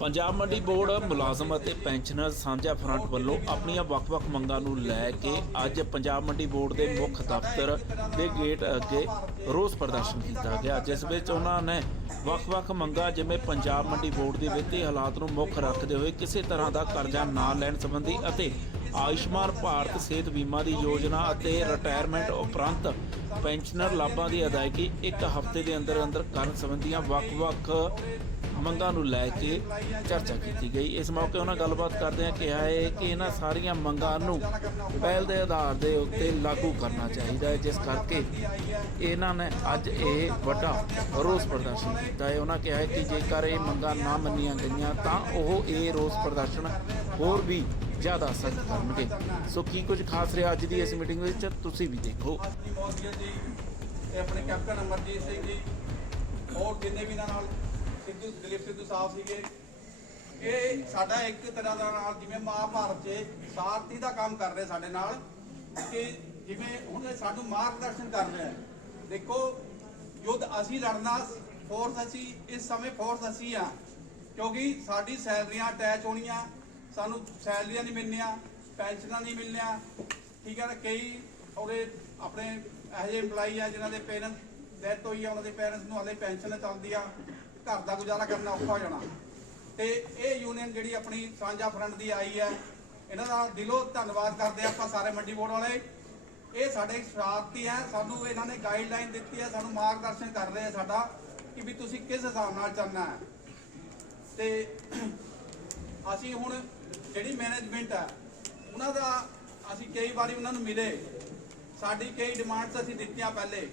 ਪੰਜਾਬ ਮੰਡੀ ਬੋਰਡ ਮੁਲਾਜ਼ਮ ਅਤੇ ਪੈਨਸ਼ਨਰ ਸਾਂਝਾ ਫਰੰਟ ਵੱਲੋਂ ਆਪਣੀਆਂ ਵੱਖ-ਵੱਖ ਮੰਗਾਂ ਨੂੰ ਲੈ ਕੇ ਅੱਜ ਪੰਜਾਬ ਮੰਡੀ ਬੋਰਡ ਦੇ ਮੁੱਖ ਦਫ਼ਤਰ ਦੇ ਗੇਟ ਅੱਗੇ ਰੋਸ ਪ੍ਰਦਰਸ਼ਨ ਕੀਤਾ ਗਿਆ, ਜਿਸ ਵਿੱਚ ਉਹਨਾਂ ਨੇ ਵੱਖ-ਵੱਖ ਮੰਗਾਂ ਜਿਵੇਂ ਪੰਜਾਬ ਮੰਡੀ ਬੋਰਡ ਦੇ ਵਿੱਤੀ ਹਾਲਾਤ ਨੂੰ ਮੁੱਖ ਰੱਖਦੇ ਹੋਏ ਕਿਸੇ ਤਰ੍ਹਾਂ ਦਾ ਕਰਜ਼ਾ ਨਾ ਲੈਣ ਸੰਬੰਧੀ ਅਤੇ ਆਯੁਸ਼ਮਾਨ ਭਾਰਤ ਸਿਹਤ ਬੀਮਾ ਦੀ ਯੋਜਨਾ ਅਤੇ ਰਿਟਾਇਰਮੈਂਟ ਉਪਰੰਤ ਪੈਨਸ਼ਨਰ ਲਾਭਾਂ ਦੀ ਅਦਾਇਗੀ ਇੱਕ ਹਫ਼ਤੇ ਦੇ ਅੰਦਰ ਅੰਦਰ ਕਰਨ ਸੰਬੰਧੀਆਂ ਵੱਖ-ਵੱਖ ਮੰਗਾਂ ਨੂੰ ਲੈ ਕੇ ਚਰਚਾ ਕੀਤੀ ਗਈ। ਇਸ ਮੌਕੇ ਉਹਨਾਂ ਗੱਲਬਾਤ ਕਰਦਿਆਂ ਕਿਹਾ ਹੈ ਕਿ ਇਹਨਾਂ ਸਾਰੀਆਂ ਮੰਗਾਂ ਨੂੰ ਪਹਿਲ ਦੇ ਆਧਾਰ ਦੇ ਉੱਤੇ ਲਾਗੂ ਕਰਨਾ ਚਾਹੀਦਾ ਹੈ, ਜਿਸ ਕਰਕੇ ਇਹਨਾਂ ਨੇ ਅੱਜ ਇਹ ਵੱਡਾ ਰੋਸ ਪ੍ਰਦਰਸ਼ਨ ਕੀਤਾ ਹੈ। ਉਹਨਾਂ ਕਿਹਾ ਹੈ ਕਿ ਜੇਕਰ ਇਹ ਮੰਗਾਂ ਨਾ ਮੰਨੀਆਂ ਗਈਆਂ, ਤਾਂ ਉਹ ਇਹ ਰੋਸ ਪ੍ਰਦਰਸ਼ਨ ਹੋਰ ਵੀ ਜ਼ਿਆਦਾ ਸਖਤ ਕਰਨਗੇ। ਸੋ ਕੀ ਕੁਝ ਖਾਸ ਰਿਹਾ ਅੱਜ ਦੀ ਇਸ ਮੀਟਿੰਗ ਵਿੱਚ? ਤੁਸੀਂ ਵੀ ਦੇਖੋ। ਤੇ ਆਪਣੇ ਕੈਪਟਨ ਅਮਰਜੀਤ ਸਿੰਘ ਜੀ, ਹੋਰ ਜਿੰਨੇ ਵੀ ਨਾਲ ਸਿੱਧੂ ਦਲੀਪ ਸਿੱਧੂ ਸਾਹਿਬ ਸੀਗੇ। ਇਹ ਸਾਡਾ ਇੱਕ ਤਰ੍ਹਾਂ ਦਾ ਨਾਲ ਜਿਵੇਂ ਮਹਾਭਾਰਤ 'ਚ ਸਾਰਥੀ ਦਾ ਕੰਮ ਕਰ ਰਹੇ ਸਾਡੇ ਨਾਲ ਕਿ ਜਿਵੇਂ ਹੁਣ ਇਹ ਸਾਨੂੰ ਮਾਰਗਦਰਸ਼ਨ ਕਰ ਰਿਹਾ ਦੇਖੋ, ਯੁੱਧ ਅਸੀਂ ਲੜਨਾ ਫੋਰਸ ਅਸੀਂ, ਇਸ ਸਮੇਂ ਫੋਰਸ ਅਸੀਂ ਆ ਕਿਉਂਕਿ ਸਾਡੀ ਸੈਲਰੀਆਂ ਅਟੈਚ ਹੋਣੀਆਂ, ਸਾਨੂੰ ਸੈਲਰੀਆਂ ਨਹੀਂ ਮਿਲਣੀਆਂ, ਪੈਨਸ਼ਨਾਂ ਨਹੀਂ ਮਿਲਣੀਆਂ। ਠੀਕ ਹੈ ਨਾ, ਕਈ ਉਹਦੇ ਆਪਣੇ ਇਹੋ ਜਿਹੇ EMPLOYEE ਆ ਜਿਨ੍ਹਾਂ ਦੇ ਪੇਰੈਂਟਸ ਡੈਥ ਹੋਈ ਆ, ਉਹਨਾਂ ਦੇ ਪੇਰੈਂਟਸ ਨੂੰ ਹਲੇ ਪੈਨਸ਼ਨ ਚੱਲਦੀ ਆ। ਘਰ ਦਾ ਗੁਜ਼ਾਰਾ ਕਰਨਾ ਔਖਾ ਹੋ ਜਾਣਾ। ਤੇ ਇਹ ਯੂਨੀਅਨ ਜਿਹੜੀ ਆਪਣੀ ਸਾਂਝਾ ਫਰੰਟ ਦੀ ਆਈ ਹੈ, ਇਹਨਾਂ ਦਾ ਦਿਲੋਂ ਧੰਨਵਾਦ ਕਰਦੇ ਆ ਆਪਾਂ ਸਾਰੇ ਮੰਡੀ ਬੋਰਡ ਵਾਲੇ। ਇਹ ਸਾਡੇ ਸ਼ਰਾਰਤੀ ਹੈ, ਸਾਨੂੰ ਇਹਨਾਂ ਨੇ ਗਾਈਡਲਾਈਨ ਦਿੱਤੀ ਹੈ, ਸਾਨੂੰ ਮਾਰਗਦਰਸ਼ਨ ਕਰ ਰਹੇ ਆ ਸਾਡਾ ਕਿ ਵੀ ਤੁਸੀਂ ਕਿਸ ਹਿਸਾਬ ਨਾਲ ਚੱਲਣਾ ਹੈ। ਤੇ ਅਸੀਂ ਹੁਣ ਜਿਹੜੀ ਮੈਨੇਜਮੈਂਟ ਹੈ, ਉਹਨਾਂ ਦਾ ਅਸੀਂ ਕਈ ਵਾਰੀ ਉਹਨਾਂ ਨੂੰ ਮਿਲੇ। ਸਾਡੀ ਕਈ ਡਿਮਾਂਡਸ ਅਸੀਂ ਦਿੱਤੀਆਂ ਪਹਿਲੇ,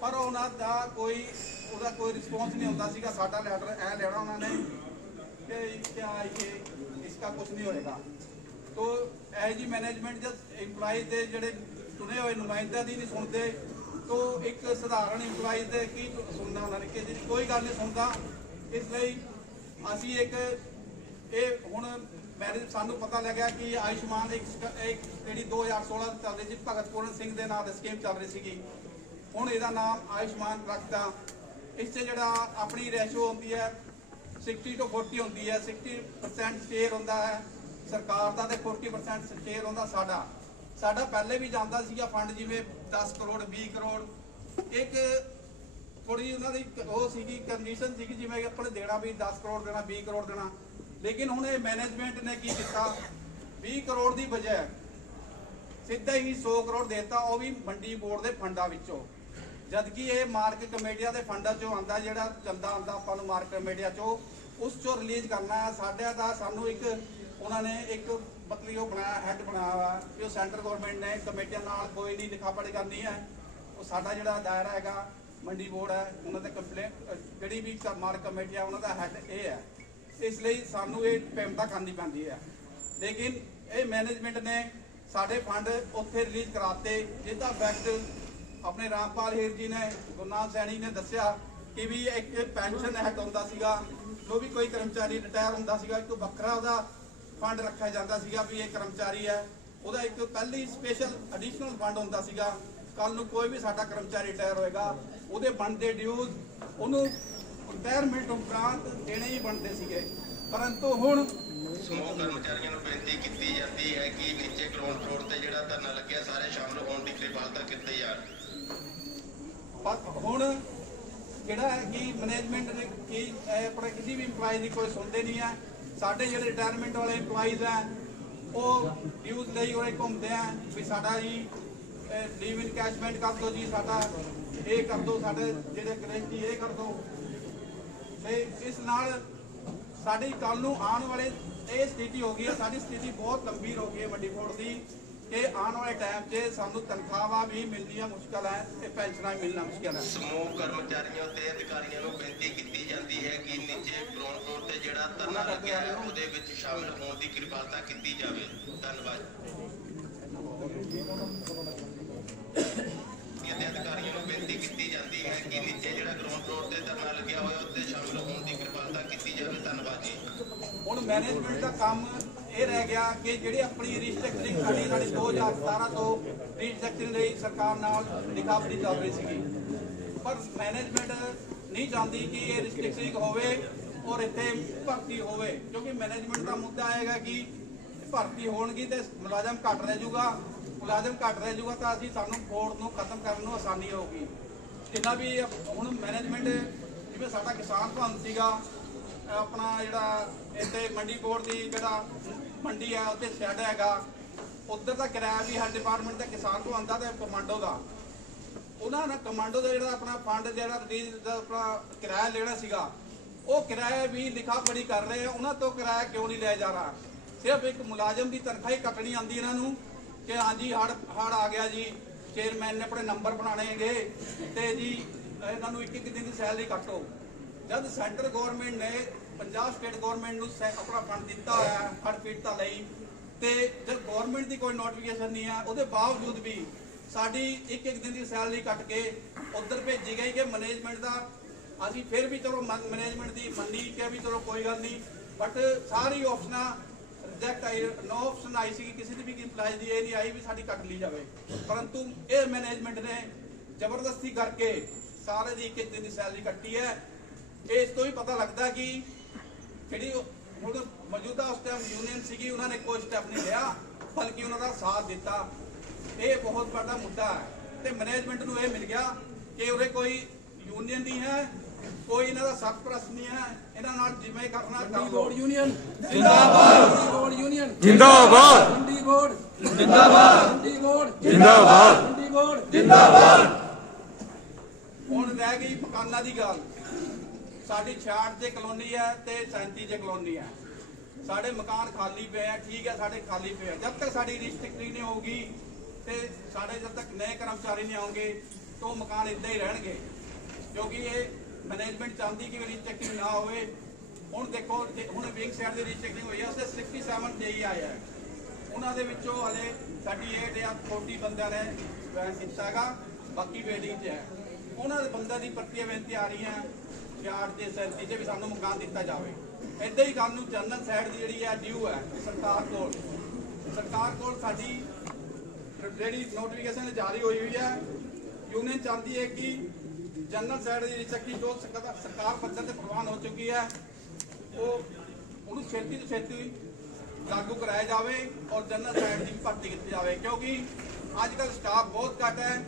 ਪਰ ਉਹਨਾਂ ਦਾ ਕੋਈ ਉਹਦਾ ਕੋਈ ਰਿਸਪੌਂਸ ਨਹੀਂ ਹੁੰਦਾ ਸੀਗਾ, ਸਾਡਾ ਲੈਟਰ ਐ ਲੈਣਾ ਉਹਨਾਂ ਨੇ ਕਿ ਕਿਆ ਇਹ ਇਸਕਾ ਕੁਝ ਨਹੀਂ ਹੋਏਗਾ। ਤੋ ਇਹ ਜੀ ਮੈਨੇਜਮੈਂਟ ਜਦ EMPLOYEE ਦੇ ਜਿਹੜੇ ਚੁਣੇ ਹੋਏ ਨੁਮਾਇੰਦਿਆਂ ਦੀ ਨਹੀਂ ਸੁਣਦੇ, ਤੋ ਇੱਕ ਸਧਾਰਨ EMPLOYEE ਦੇ ਕੀ ਸੁਣਨਾ ਉਹਨਾਂ ਨੇ, ਕਿ ਕੋਈ ਗੱਲ ਨਹੀਂ ਸੁਣਦਾ, ਇਸ ਲਈ ਅਸੀਂ ਇੱਕ ਇਹ ਹੁਣ ਮੈਰਿਜ ਸਾਨੂੰ ਪਤਾ ਲੱਗਿਆ ਕਿ ਆਯੁਸ਼ਮਾਨ ਇੱਕ ਸਕ- ਇੱਕ ਜਿਹੜੀ 2016 ਚ ਚੱਲ ਰਹੀ ਸੀ ਭਗਤ ਪੂਰਨ ਸਿੰਘ ਦੇ ਨਾਂ ਦੀ ਸਕੀਮ ਚੱਲ ਰਹੀ ਸੀਗੀ। ਹੁਣ ਇਹਦਾ ਨਾਮ ਆਯੁਸ਼ਮਾਨ ਰੱਖਤਾ ਇਸ 'ਚ ਜਿਹੜਾ ਆਪਣੀ ਰੈਸ਼ੋ ਹੁੰਦੀ ਹੈ 60 ਤੋਂ 40 ਹੁੰਦੀ ਹੈ 60% ਸ਼ੇਅਰ ਹੁੰਦਾ ਹੈ, ਸਰਕਾਰ ਦਾ ਤੇ 40% ਸ਼ੇਅਰ ਹੁੰਦਾ ਸਾਡਾ। ਸਾਡਾ ਪਹਿਲੇ ਵੀ ਜਾਂਦਾ ਸੀਗਾ ਫੰਡ ਜਿਵੇਂ 10 ਕਰੋੜ 20 ਕਰੋੜ। ਇੱਕ ਥੋੜੀ ਉਹਨਾਂ ਦੀ ਉਹ ਸੀਗੀ ਕੰਡੀਸ਼ਨ ਸੀਗੀ ਜਿਵੇਂ ਕਿ ਆਪਾਂ ਨੇ ਦੇਣਾ ਵੀ 10 ਕਰੋੜ ਦੇਣਾ 20 ਕਰੋੜ ਦੇਣਾ। ਲੇਕਿਨ ਹੁਣ ਇਹ ਮੈਨੇਜਮੈਂਟ ਨੇ ਕੀ ਕੀਤਾ? 20 ਕਰੋੜ ਦੀ ਬਜਾਏ ਸਿੱਧਾ ਹੀ 100 ਕਰੋੜ ਦੇਤਾ, ਉਹ ਵੀ ਮੰਡੀ ਬੋਰਡ ਦੇ ਫੰਡਾਂ ਵਿੱਚੋਂ। ਜਦ ਕਿ ਇਹ ਮਾਰਕ ਕਮੇਟੀਆਂ ਦੇ ਫੰਡਾਂ ਚੋਂ ਆਂਦਾ ਜਿਹੜਾ ਚੰਦਾ ਆਂਦਾ ਆਪਾਂ ਨੂੰ ਮਾਰਕ ਕਮੇਟੀਆਂ ਚੋਂ, ਉਸ ਚੋਂ ਰਿਲੀਜ਼ ਕਰਨਾ ਹੈ। ਸਾਡਿਆਂ ਦਾ ਸਾਨੂੰ ਇੱਕ, ਉਹਨਾਂ ਨੇ ਇੱਕ ਮਤਲਬ ਉਹ ਬਣਾਇਆ, ਹੈੱਡ ਬਣਾਇਆ ਵਾ, ਕਿ ਉਹ ਸੈਂਟਰ ਗਵਰਨਮੈਂਟ ਨੇ ਕਮੇਟੀਆਂ ਨਾਲ ਕੋਈ ਨਹੀਂ ਲਿਖਾਪੜੀ ਕਰਨੀ ਹੈ। ਉਹ ਸਾਡਾ ਜਿਹੜਾ ਦਾਇਰਾ ਹੈਗਾ, ਮੰਡੀ ਬੋਰਡ ਹੈ, ਉਹਨਾਂ ਦੇ ਕੰਪਲੇਂਟ ਜਿਹੜੀ ਵੀ ਮਾਰਕ ਕਮੇਟੀ ਆ ਉਹਨਾਂ ਦਾ ਹੈੱਡ ਇਹ ਹੈ। ਇਸ ਲਈ ਸਾਨੂੰ ਇਹ ਪੇਮੈਂਟਾਂ ਕਰਨੀ ਪੈਂਦੀ ਹੈ। ਲੇਕਿਨ ਇਹ ਮੈਨੇਜਮੈਂਟ ਨੇ ਸਾਡੇ ਫੰਡ ਉੱਥੇ ਰਿਲੀਜ਼ ਕਰਾਤੇ ਜਿਹਦਾ ਫੈਕਟ ਆਪਣੇ ਰਾਮਪਾਲ ਹੀਰ ਜੀ ਨੇ ਗੁਰਨਾਮ ਸੈਣੀ ਨੇ ਦੱਸਿਆ ਕਿ ਵੀ ਇੱਕ ਪੈਨਸ਼ਨ ਹੈਡ ਹੁੰਦਾ ਸੀਗਾ, ਜੋ ਵੀ ਕੋਈ ਕਰਮਚਾਰੀ ਰਿਟਾਇਰ ਹੁੰਦਾ ਸੀਗਾ, ਇੱਕ ਵੱਖਰਾ ਉਹਦਾ ਫੰਡ ਰੱਖਿਆ ਜਾਂਦਾ ਸੀਗਾ ਵੀ ਇਹ ਕਰਮਚਾਰੀ ਹੈ। ਉਹਦਾ ਇੱਕ ਪਹਿਲੀ ਸਪੈਸ਼ਲ ਐਡੀਸ਼ਨਲ ਫੰਡ ਹੁੰਦਾ ਸੀਗਾ ਕੱਲ ਨੂੰ ਕੋਈ ਵੀ ਸਾਡਾ ਕਰਮਚਾਰੀ ਰਿਟਾਇਰ ਹੋਏਗਾ, ਉਹਦੇ ਬਣਦੇ ਡਿਊਜ਼ ਉਹਨੂੰ ਰਿਟਾਇਰਮੈਂਟ ਉਪਰੰਤ ਦੇਣੇ ਹੀ ਬਣਦੇ ਸੀਗੇ। ਪਰੰਤੂ ਹੁਣ ਸਮੂਹ ਕਰਮਚਾਰੀਆਂ ਨੂੰ ਬੇਨਤੀ ਕੀਤੀ ਜਾਂਦੀ ਹੈ ਕਿ ਨੀਚੇ ਗਰਾਊਂਡ ਫਲੋਰ ਤੇ ਜਿਹੜਾ ਧਰਨਾ ਲੱਗਿਆ, ਸਾਰੇ ਸ਼ਾਮਲ ਹੋਣ ਦੀ ਕਿਰਪਾਲਤਾ ਕੀਤੀ ਜਾਵੇ ਪਰ ਹੁਣ ਜਿਹੜਾ ਹੈ ਕਿ ਮੈਨੇਜਮੈਂਟ ਨੇ ਕੀ, ਇਹ ਆਪਣੇ ਕਿਸੇ ਵੀ EMPLOYEE ਦੀ ਕੋਈ ਸੁਣਦੇ ਨਹੀਂ ਹੈ ਸਾਡੇ ਜਿਹੜੇ ਰਿਟਾਇਰਮੈਂਟ ਵਾਲੇ EMPLOYEES ਹੈ ਉਹ ਡਿਊਜ਼ ਲਈ ਉਹਨੇ ਘੁੰਮਦੇ ਆ ਵੀ ਸਾਡਾ ਜੀ ਲੀਵ ਇਨਕੈਸ਼ਮੈਂਟ ਕਰ ਦਿਓ ਜੀ, ਸਾਡਾ ਇਹ ਕਰ ਦਿਓ ਸਾਡੇ ਜਿਹੜੇ ਗਰੰਟੀ ਇਹ ਕਰ ਦਿਓ ਤੇ ਇਸ ਨਾਲ ਸਾਡੀ ਕੱਲ ਨੂੰ ਆਉਣ ਵਾਲੇ, ਇਹ ਸਥਿਤੀ ਹੋ ਗਈ ਹੈ ਸਾਡੀ ਸਥਿਤੀ ਬਹੁਤ ਗੰਭੀਰ ਹੋ ਗਈ ਹੈ ਮੰਡੀ ਬੋਰਡ ਦੀ। ਕਿ ਆਉਣ ਵਾਲੇ ਟਾਈਮ 'ਚ ਸਾਨੂੰ ਤਨਖਾਹਾਂ ਵੀ ਮਿਲਣੀਆਂ ਮੁਸ਼ਕਲ ਹੈ ਤੇ ਪੈਨਸ਼ਨਾਂ ਮਿਲਣਾ ਮੁਸ਼ਕਲ ਹੈ। ਸਮੂਹ ਕਰਮਚਾਰੀਆਂ ਤੇ ਅਧਿਕਾਰੀਆਂ ਨੂੰ ਬੇਨਤੀ ਕੀਤੀ ਜਾਂਦੀ ਹੈ ਕਿ ਨੀਚੇ ਗਰਾਊਂਡ ਫਲੋਰ ਤੇ ਜਿਹੜਾ ਧਰਨਾ ਲੱਗਿਆ ਹੈ ਉਹਦੇ ਵਿੱਚ ਸ਼ਾਮਲ ਹੋਣ ਦੀ ਕਿਰਪਾਲਤਾ ਕੀਤੀ ਜਾਵੇ। ਧੰਨਵਾਦ। ਇਹਦੇ ਅਧਿਕਾਰੀਆਂ ਨੂੰ ਬੇਨਤੀ ਕੀਤੀ ਜਾਂਦੀ ਹੈ ਕਿ ਨੀਚੇ ਜਿਹੜਾ ਗਰਾਊਂਡ ਫਲੋਰ ਤੇ ਧਰਨਾ ਲੱਗਿਆ ਹੋਇਆ ਉੱਤੇ ਸ਼ਾਮਲ ਹੋਣ ਦੀ ਕਿਰਪਾਲਤਾ ਕੀਤੀ ਜਾਵੇ। ਧੰਨਵਾਦ ਜੀ। ਹੁਣ ਮੈਨੇਜਮੈਂਟ ਦਾ ਕੰਮ ਇਹ ਰਹਿ ਗਿਆ ਕਿ ਜਿਹੜੀ ਆਪਣੀ ਰਿਸਟ੍ਰਿਕਟਿੰਗ ਸਾਡੀ ਸਾਡੀ 2017 ਤੋਂ ਰਿਸਟ੍ਰਿਕਟਿੰਗ ਲਈ ਸਰਕਾਰ ਨਾਲ ਲਿਖਾਪੜੀ ਚੱਲ ਰਹੀ ਸੀਗੀ। ਪਰ ਮੈਨੇਜਮੈਂਟ ਨਹੀਂ ਚਾਹੁੰਦੀ ਕਿ ਇਹ ਰਿਸਟ੍ਰਿਕਟਿੰਗ ਹੋਵੇ ਔਰ ਇੱਥੇ ਭਰਤੀ ਹੋਵੇ, ਕਿਉਂਕਿ ਮੈਨੇਜਮੈਂਟ ਦਾ ਮੁੱਦਾ ਆਏਗਾ ਕਿ ਭਰਤੀ ਹੋਣਗੀ ਤੇ ਮੁਲਾਜ਼ਮ ਘੱਟ ਰਹਿ ਜਾਊਗਾ। ਮੁਲਾਜ਼ਮ ਘੱਟ ਰਹਿ ਜਾਊਗਾ ਤਾਂ ਅਸੀਂ ਸਾਨੂੰ ਬੋਰਡ ਨੂੰ ਖਤਮ ਕਰਨ ਨੂੰ ਆਸਾਨੀ ਹੋਊਗੀ। ਜਿੰਨਾ ਵੀ ਹੁਣ ਮੈਨੇਜਮੈਂਟ ਜਿਵੇਂ ਸਾਡਾ ਕਿਸਾਨ ਭਵਨ ਸੀਗਾ ਆਪਣਾ ਜਿਹੜਾ ਇੱਥੇ ਮੰਡੀ ਬੋਰਡ ਦੀ ਜਿਹੜਾ ਮੰਡੀ ਹੈ ਉੱਥੇ ਸ਼ੈੱਡ ਹੈਗਾ। ਉੱਧਰ ਦਾ ਕਿਰਾਇਆ ਵੀ ਹਰ ਡਿਪਾਰਟਮੈਂਟ ਦਾ ਕਿਸਾਨ ਤੋਂ ਦਾ ਤੇ ਕਮਾਂਡੋ ਦਾ। ਉਹਨਾਂ ਨੇ ਕਮਾਂਡੋ ਦਾ ਜਿਹੜਾ ਆਪਣਾ ਫੰਡ ਜਿਹੜਾ ਰਿਲੀਜ਼ ਦਾ ਆਪਣਾ ਕਿਰਾਇਆ ਲੈਣਾ ਸੀਗਾ, ਉਹ ਕਿਰਾਇਆ ਵੀ ਲਿਖਾ ਪੜੀ ਕਰ ਰਹੇ ਆ, ਉਹਨਾਂ ਤੋਂ ਕਿਰਾਇਆ ਕਿਉਂ ਨਹੀਂ ਲਿਆ ਜਾ ਰਿਹਾ? ਸਿਰਫ ਇੱਕ ਮੁਲਾਜ਼ਮ ਦੀ ਤਨਖਾਹ ਹੀ ਕੱਟਣੀ ਆਉਂਦੀ ਇਹਨਾਂ ਨੂੰ ਕਿ ਹਾਂਜੀ, ਹੜ ਹੜ ਆ ਗਿਆ ਜੀ ਚੇਅਰਮੈਨ ਨੇ ਆਪਣੇ ਨੰਬਰ ਬਣਾਣੇਗੇ ਤੇ ਜੀ, ਇਹਨਾਂ ਨੂੰ ਇੱਕ ਇੱਕ ਦਿਨ ਦੀ ਸੈਲਰੀ ਕੱਟੋ। ਜਦ ਸੈਂਟਰ ਗਵਰਨਮੈਂਟ ਨੇ ਪੰਜਾਬ ਸਟੇਟ ਗਵਰਨਮੈਂਟ ਨੂੰ ਸੈ- ਆਪਣਾ ਫੰਡ ਦਿੱਤਾ ਹੋਇਆ ਹੈ ਹੜ ਪੀੜਤਾਂ ਲਈ। ਤੇ ਜਦ ਗਵਰਨਮੈਂਟ ਦੀ ਕੋਈ ਨੋਟੀਫਿਕੇਸ਼ਨ ਨਹੀਂ ਹੈ, ਉਹਦੇ ਬਾਵਜੂਦ ਵੀ ਸਾਡੀ ਇੱਕ ਇੱਕ ਦਿਨ ਦੀ ਸੈਲਰੀ ਕੱਟ ਕੇ ਉਧਰ ਭੇਜੀ ਗਈ ਕਿ ਮੈਨੇਜਮੈਂਟ ਦਾ। ਅਸੀਂ ਫਿਰ ਵੀ ਚਲੋ ਮੈਨੇਜਮੈਂਟ ਦੀ ਮੰਨੀ ਕਿ ਵੀ ਚਲੋ ਕੋਈ ਗੱਲ ਨਹੀਂ ਬਟ ਸਾਰੀ ਆਪਸ਼ਨਾਂ ਰਿਜੈਕਟ ਆਈ। ਨੋ ਆਪਸ਼ਨ ਆਈ ਸੀ ਕਿਸੇ ਦੀ ਵੀ ਇੰਪਲਾਈ ਦੀ ਇਹ ਨਹੀਂ ਆਈ ਵੀ ਸਾਡੀ ਕੱਟ ਲਈ ਜਾਵੇ। ਪਰੰਤੂ ਇਹ ਮੈਨੇਜਮੈਂਟ ਨੇ ਜ਼ਬਰਦਸਤੀ ਕਰਕੇ ਸਾਰੇ ਦੀ ਇੱਕ ਇੱਕ ਦਿਨ ਦੀ ਸੈਲਰੀ ਕੱਟੀ ਹੈ। ਇਸ ਤੋਂ ਹੀ ਪਤਾ ਲੱਗਦਾ ਕਿ ਜਿਹੜੀ ਹੁਣ ਮੌਜੂਦਾ ਉਸ ਟਾਈਮ ਯੂਨੀਅਨ ਸੀਗੀ ਉਹਨਾਂ ਨੇ ਕੋਈ ਸਟੈਪ ਨਹੀਂ ਲਿਆ ਬਲਕਿ ਉਹਨਾਂ ਦਾ ਸਾਥ ਦਿੱਤਾ। ਇਹ ਬਹੁਤ ਵੱਡਾ ਮੁੱਦਾ ਹੈ। ਤੇ ਮੈਨੇਜਮੈਂਟ ਨੂੰ ਇਹ ਮਿਲ ਗਿਆ ਕਿ ਉਰੇ ਕੋਈ ਯੂਨੀਅਨ ਨਹੀਂ ਹੈ ਕੋਈ ਇਹਨਾਂ ਦਾ ਸਰਪ੍ਰਸਤ ਨਹੀਂ ਹੈ। ਇਹਨਾਂ ਨਾਲ ਜਿਵੇਂ ਕਰਨਾ ਕਰ। ਲਓ ਬੋਰਡ ਯੂਨੀਅਨ ਜਿੰਦਾਬਾਦ ਬੋਰਡ ਯੂਨੀਅਨ ਜਿੰਦਾਬਾਦ। ਮੰਡੀ ਬੋਰਡ ਜਿੰਦਾਬਾਦ। ਮੰਡੀ ਬੋਰਡ ਜਿੰਦਾਬਾਦ। ਮੰਡੀ ਬੋਰਡ ਹੁਣ ਰਹਿ ਗਈ ਮਕਾਨਾਂ ਦੀ ਗੱਲ। ਸਾਡੀ 66 ਜੇ ਕਲੋਨੀ ਹੈ ਤੇ 37 ਜੇ ਕਲੋਨੀ ਹੈ। ਸਾਡੇ ਮਕਾਨ ਖਾਲੀ ਪਏ ਆ ਠੀਕ ਹੈ, ਸਾਡੇ ਖਾਲੀ ਪਏ ਆ ਜਦ ਤੱਕ ਸਾਡੀ ਰਿਸਟ੍ਰਿਕਟਰੀ ਨਹੀਂ ਹੋਊਗੀ ਤੇ ਸਾਡੇ ਜਦ ਤੱਕ ਨਏ ਕਰਮਚਾਰੀ ਨਹੀਂ ਆਉਣਗੇ ਤਾਂ ਉਹ ਮਕਾਨ ਇੱਦਾਂ ਹੀ ਰਹਿਣਗੇ। ਕਿਉਂਕਿ ਇਹ ਮੈਨੇਜਮੈਂਟ ਚਾਹੁੰਦੀ ਕਿ ਰੀਚੈਕਿੰਗ ਨਾ ਹੋਵੇ। ਹੁਣ ਦੇਖੋ ਹੁਣ ਵਿੰਗ ਸਾਈਡ ਦੀ ਰਿਸਟ੍ਰਿਕਟਿੰਗ ਹੋਈ ਹੈ ਉਸੇ 67 ਜੇ ਹੀ ਆਇਆ ਹੈ। ਉਹਨਾਂ ਦੇ ਵਿੱਚੋਂ ਹਲੇ 38 ਜਾਂ 40 ਬੰਦਿਆਂ ਨੇ ਜੁਆਇਨ ਕੀਤਾ ਹੈਗਾ, ਬਾਕੀ ਵੇਟਿੰਗ 'ਚ ਹੈ। ਉਹਨਾਂ ਦੇ ਬੰਦਿਆਂ ਦੀ ਪ੍ਰਤੀ ਬੇਨਤੀ ਆ ਰਹੀ ਹੈ 66 ਤੇ 37 'ਚ ਵੀ ਸਾਨੂੰ ਮਕਾਨ ਦਿੱਤਾ ਜਾਵੇ। ਏਦਾਂ ਹੀ ਗੱਲ ਨੂੰ ਜਨਰਲ ਸਾਈਡ ਦੀ ਜਿਹੜੀ ਹੈ ਡਿਊ ਹੈ, ਸਰਕਾਰ ਕੋਲ। ਸਰਕਾਰ ਕੋਲ ਸਾਡੀ ਜਿਹੜੀ ਨੋਟੀਫਿਕੇਸ਼ਨ ਜਾਰੀ ਹੋਈ ਹੋਈ ਹੈ ਯੂਨੀਅਨ ਚਾਹੁੰਦੀ ਹੈ ਕਿ ਜਨਰਲ ਸਾਈਡ ਦੀ ਰਿਸੈਕਟੀ ਜੋ ਸਰਕਾਰ ਸਰਕਾਰ ਪੱਧਰ ਤੇ ਪ੍ਰਵਾਨ ਹੋ ਚੁੱਕੀ ਹੈ, ਉਹ ਉਹਨੂੰ ਛੇਤੀ ਤੋਂ ਛੇਤੀ ਲਾਗੂ ਕਰਾਇਆ ਜਾਵੇ ਔਰ ਜਨਰਲ ਸਾਈਡ ਦੀ ਭਰਤੀ ਕੀਤੀ ਜਾਵੇ। ਕਿਉਂਕਿ ਅੱਜ ਕੱਲ ਸਟਾਫ ਬਹੁਤ ਘੱਟ ਹੈ।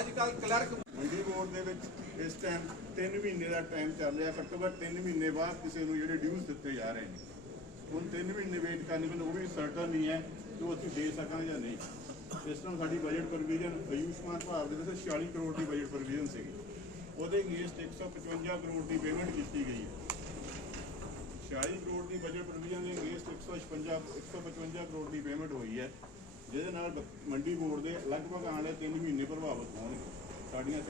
ਅੱਜ ਕੱਲ ਕਲਰਕ ਮੰਡੀ ਬੋਰਡ ਦੇ ਵਿੱਚ ਇਸ ਟਾਈਮ 3 ਮਹੀਨੇ ਦਾ ਟਾਈਮ ਚੱਲ ਰਿਹਾ, ਘੱਟੋ ਘੱਟ 3 ਮਹੀਨੇ ਬਾਅਦ ਕਿਸੇ ਨੂੰ ਜਿਹੜੇ ਡਿਊਜ਼ ਦਿੱਤੇ ਜਾ ਰਹੇ ਨੇ। ਹੁਣ 3 ਮਹੀਨੇ ਵੇਟ ਕਰਨੀ ਮੈਨੂੰ ਉਹ ਵੀ ਸਰਟਨ ਨਹੀਂ ਹੈ ਕਿ ਉਹ ਅਸੀਂ ਦੇ ਸਕਾਂਗੇ ਜਾਂ ਨਹੀਂ। ਇਸ ਤਰ੍ਹਾਂ ਸਾਡੀ ਬਜਟ ਪ੍ਰੋਵੀਜ਼ਨ ਆਯੁਸ਼ਮਾਨ ਭਾਰਤ ਦੇ ਵਿੱਚ 46 ਕਰੋੜ ਦੀ ਬਜਟ ਪ੍ਰੋਵੀਜ਼ਨ ਸੀਗੀ। ਉਹਦੇ ਅਗੇਂਸਟ 155 ਕਰੋੜ ਦੀ ਪੇਮੈਂਟ ਕੀਤੀ ਗਈ ਹੈ। 46 ਕਰੋੜ ਦੀ ਬਜਟ ਪ੍ਰੋਵੀਜ਼ਨ ਦੇ ਅਗੇਂਸਟ 155 155 ਕਰੋੜ ਦੀ ਪੇਮੈਂਟ ਹੋਈ ਹੈ। ਜਿਹਦੇ ਨਾਲ ਮੰਡੀ ਬੋਰਡ ਦੇ ਲਗਭਗ ਆਉਣ ਵਾਲੇ 3 ਮਹੀਨੇ ਪ੍ਰਭਾਵਿਤ ਹੋਣਗੇ। ਸਾਡੀਆਂ